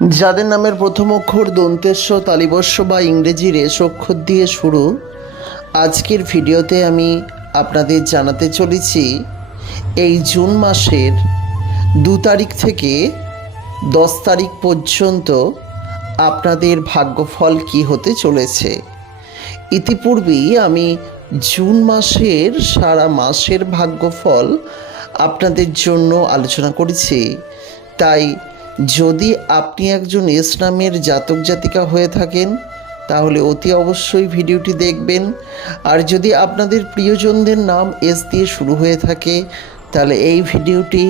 যাদের নামের প্রথম অক্ষর দন্তেশ্ব তালিবস্য বা ইংরেজি রেশ অক্ষর দিয়ে শুরু, আজকের ভিডিওতে আমি আপনাদের জানাতে চলেছি, এই জুন মাসের দু তারিখ থেকে দশ তারিখ পর্যন্ত আপনাদের ভাগ্যফল কি হতে চলেছে। ইতিপূর্বেই আমি জুন মাসের সারা মাসের ভাগ্যফল আপনাদের জন্য আলোচনা করেছি, তাই যদি আপনি একজন এস নামের জাতক জাতিকা হয়ে থাকেন, তাহলে অতি অবশ্যই ভিডিওটি দেখবেন। আর যদি আপনাদের প্রিয়জনদের নাম এস দিয়ে শুরু হয়ে থাকে, তাহলে এই ভিডিওটি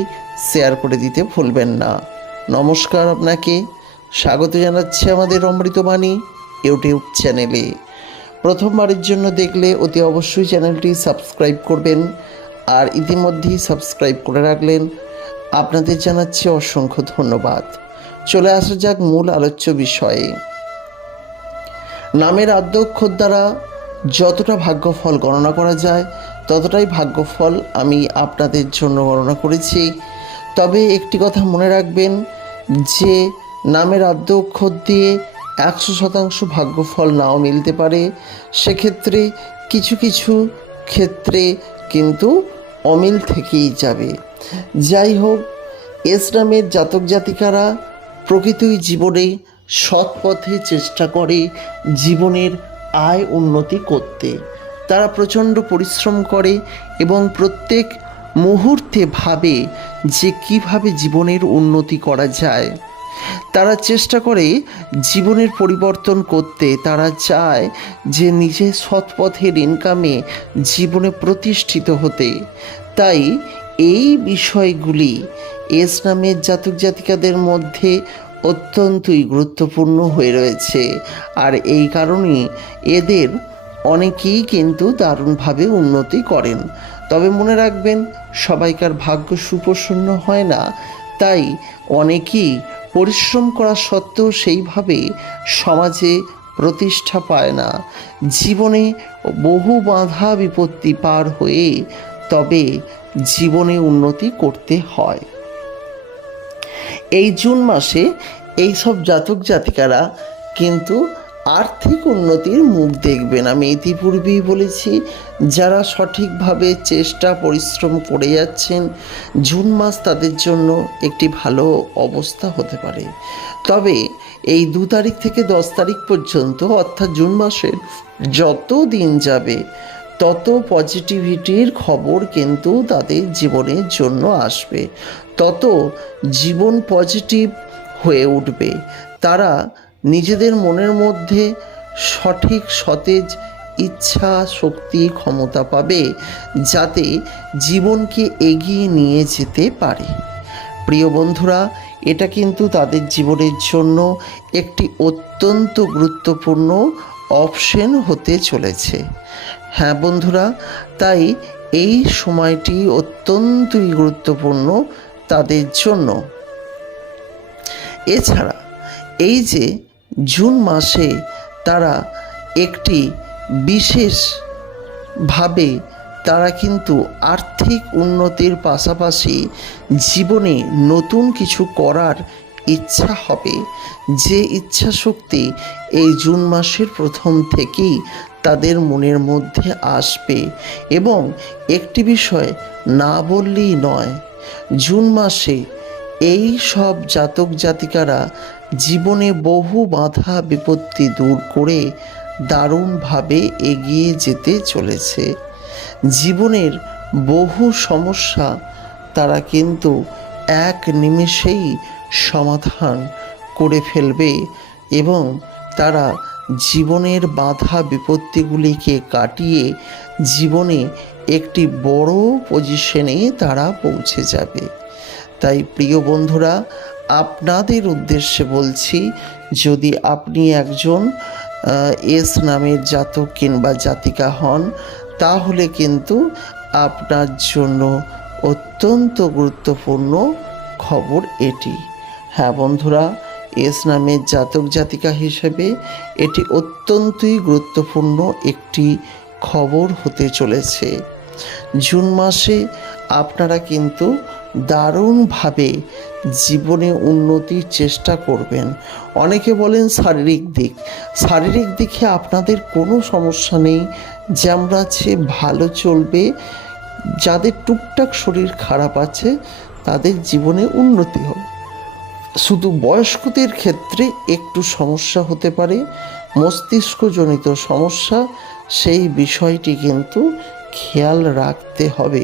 শেয়ার করে দিতে ভুলবেন না। নমস্কার আপনাকে। স্বাগত জানাচ্ছি আমাদের অমৃতবাণী ইউটিউব চ্যানেলে। প্রথমবারের জন্য দেখলে অতি অবশ্যই চ্যানেলটি সাবস্ক্রাইব করবেন, আর ইতিমধ্যেই সাবস্ক্রাইব করে রাখলেন আপনাদের জানাচ্ছি অসংখ্য ধন্যবাদ। চলে আসা যাক মূল আলোচ্য বিষয়ে। নামের আদ্যক্ষর দ্বারা যতটা ভাগ্যফল গণনা করা যায়, ততটাই ভাগ্যফল আমি আপনাদের জন্য গণনা করেছি। তবে একটি কথা মনে রাখবেন যে, নামের আদ্য দিয়ে একশো শতাংশ ভাগ্যফল নাও মিলতে পারে। সেক্ষেত্রে কিছু কিছু ক্ষেত্রে কিন্তু অমিল থেকেই যাবে। যাই হোক এস নামের জাতক জাতিকারা প্রকৃতই জীবনে সৎ পথে চেষ্টা করে জীবনের আয় উন্নতি করতে। তারা প্রচণ্ড পরিশ্রম করে এবং প্রত্যেক মুহূর্তে ভাবে যে কীভাবে জীবনের উন্নতি করা যায়। তারা চেষ্টা করে জীবনের পরিবর্তন করতে। তারা চায় যে নিজে সৎ পথের ইনকামে জীবনে প্রতিষ্ঠিত হতে। তাই এই বিষয়গুলি এস নামের জাতক জাতিকাদের মধ্যে অত্যন্তই গুরুত্বপূর্ণ হয়ে রয়েছে। আর এই কারণে এদের অনেকেই কিন্তু দারুণভাবে উন্নতি করেন। তবে মনে রাখবেন, সবাইকার ভাগ্য সুপ্রসন্ন হয় না। তাই অনেকেই পরিশ্রম করা সত্ত্বেও সেইভাবে সমাজে প্রতিষ্ঠা পায় না। জীবনে বহু বাধা বিপত্তি পার হয়ে তবে জীবনে উন্নতি করতে হয়। এই জুন মাসে এই সব জাতক জাতিকারা কিন্তু আর্থিক উন্নতির মুখ দেখবেন আমি ইতিপূর্বেই বলেছি, যারা সঠিকভাবে চেষ্টা, পরিশ্রম করে যাচ্ছেন, জুন মাস তাদের জন্য একটি ভালো অবস্থা হতে পারে। তবে এই দু তারিখ থেকে দশ তারিখ পর্যন্ত, অর্থাৎ জুন মাসের যত দিন যাবে তত পজিটিভিটির খবর কিন্তু তাদের জীবনের জন্য আসবে। তত জীবন পজিটিভ হয়ে উঠবে। তারা নিজেদের মনের মধ্যে সঠিক সতেজ ইচ্ছা শক্তি ক্ষমতা পাবে, যাতে জীবনকে এগিয়ে নিয়ে যেতে পারে। প্রিয় বন্ধুরা, এটা কিন্তু তাদের জীবনের জন্য একটি অত্যন্ত গুরুত্বপূর্ণ অপশন হতে চলেছে। হ্যাঁ বন্ধুরা, তাই এই সময়টি অত্যন্তই গুরুত্বপূর্ণ তাদের জন্য। এছাড়া এই যে জুন মাসে তারা একটি বিশেষভাবে তারা কিন্তু আর্থিক উন্নতির পাশাপাশি জীবনে নতুন কিছু করার ইচ্ছা হবে। যে ইচ্ছা শক্তি এই জুন মাসের প্রথম থেকেই তাদের মনের মধ্যে আসবে এবং একটি বিষয় না বললেই নয়, জুন মাসে এই সব জাতক জাতিকারা জীবনে বহু বাধা বিপত্তি দূর করে দারুণভাবে এগিয়ে যেতে চলেছে। জীবনের বহু সমস্যা তারা কিন্তু এক নিমেষেই সমাধান করে ফেলবে এবং তারা জীবনের বাধা বিপত্তিগুলিকে কাটিয়ে জীবনে একটি বড় পজিশনে তারা পৌঁছে যাবে। তাই প্রিয় বন্ধুরা, আপনাদের উদ্দেশ্যে বলছি, যদি আপনি একজন এস নামের জাতক কিংবা জাতিকা হন, তাহলে কিন্তু আপনার জন্য অত্যন্ত গুরুত্বপূর্ণ খবর এটি। হ্যাঁ বন্ধুরা এস নামের জাতক জাতিকা হিসেবে এটি অত্যন্তই গুরুত্বপূর্ণ একটি খবর হতে চলেছে। জুন মাসে আপনারা কিন্তু দারুণভাবে জীবনে উন্নতির চেষ্টা করবেন। অনেকে বলেন শারীরিক দিক। শারীরিক দিকে আপনাদের কোনো সমস্যা নেই, যেমন আছে ভালো চলবে, যাদের টুকটাক শরীর খারাপ আছে, তাদের জীবনে উন্নতি হবে। শুধু বয়স্কদের ক্ষেত্রে একটু সমস্যা হতে পারে, মস্তিষ্কজনিত সমস্যা, সেই বিষয়টি কিন্তু খেয়াল রাখতে হবে।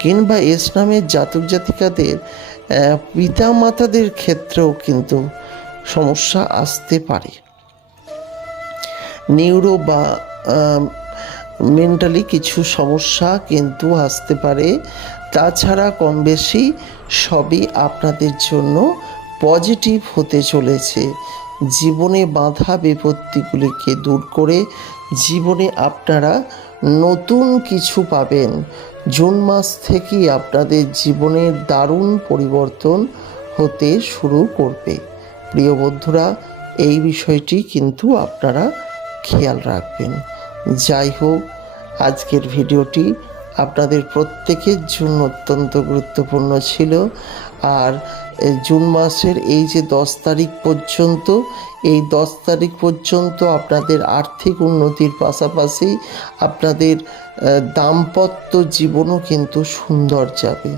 কিংবা ইসলামের জাতক জাতিকাদের পিতামাতাদের ক্ষেত্রেও কিন্তু সমস্যা আসতে পারে। নিউরো বা মেন্টালি কিছু সমস্যা কিন্তু আসতে পারে। তাছাড়া কম বেশি সবই আপনাদের জন্য পজিটিভ হতে চলেছে। জীবনে বাধা বিপত্তিগুলিকে দূর করে জীবনে আপনারা নতুন কিছু পাবেন। জুন মাস থেকেই আপনাদের জীবনের দারুণ পরিবর্তন হতে শুরু করবে। প্রিয় বন্ধুরা, এই বিষয়টি কিন্তু আপনারা খেয়াল রাখবেন। যাই হোক, আজকের ভিডিওটি আপনাদের প্রত্যেকের জন্য অত্যন্ত গুরুত্বপূর্ণ ছিল। আর জুন মাসের এই যে দশ তারিখ পর্যন্ত, এই দশ তারিখ পর্যন্ত আপনাদের আর্থিক উন্নতির পাশাপাশি আপনাদের দাম্পত্য জীবনও কিন্তু সুন্দর যাবে।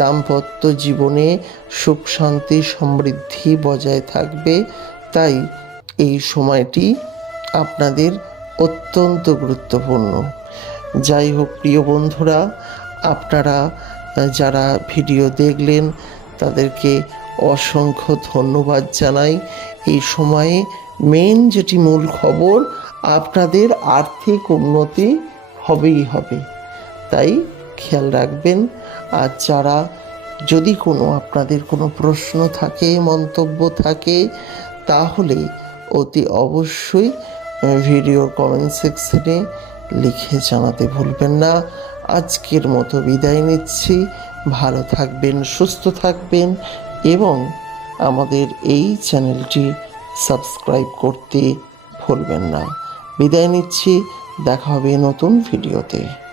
দাম্পত্য জীবনে সুখ, শান্তি, সমৃদ্ধি বজায় থাকবে। তাই এই সময়টি আপনাদের অত্যন্ত গুরুত্বপূর্ণ। যাই হোক, প্রিয় বন্ধুরা, আপনারা যারা ভিডিও দেখলেন তাদেরকে অসংখ্য ধন্যবাদ জানাই। এই সময়ে মেন যেটি মূল খবর, আপনাদের আর্থিক উন্নতি হবেই হবে। তাই খেয়াল রাখবেন। আর যারা যদি কোনো আপনাদের কোনো প্রশ্ন থাকে, মন্তব্য থাকে, তাহলে অতি অবশ্যই ভিডিওর কমেন্ট সেকশনে লিখে জানাতে ভুলবেন না। আজকের মতো বিদায় নিচ্ছি। ভালো থাকবেন, সুস্থ থাকবেন এবং আমাদের এই চ্যানেলটি সাবস্ক্রাইব করতে ভুলবেন না। বিদায় নিচ্ছি, দেখা হবে নতুন ভিডিওতে।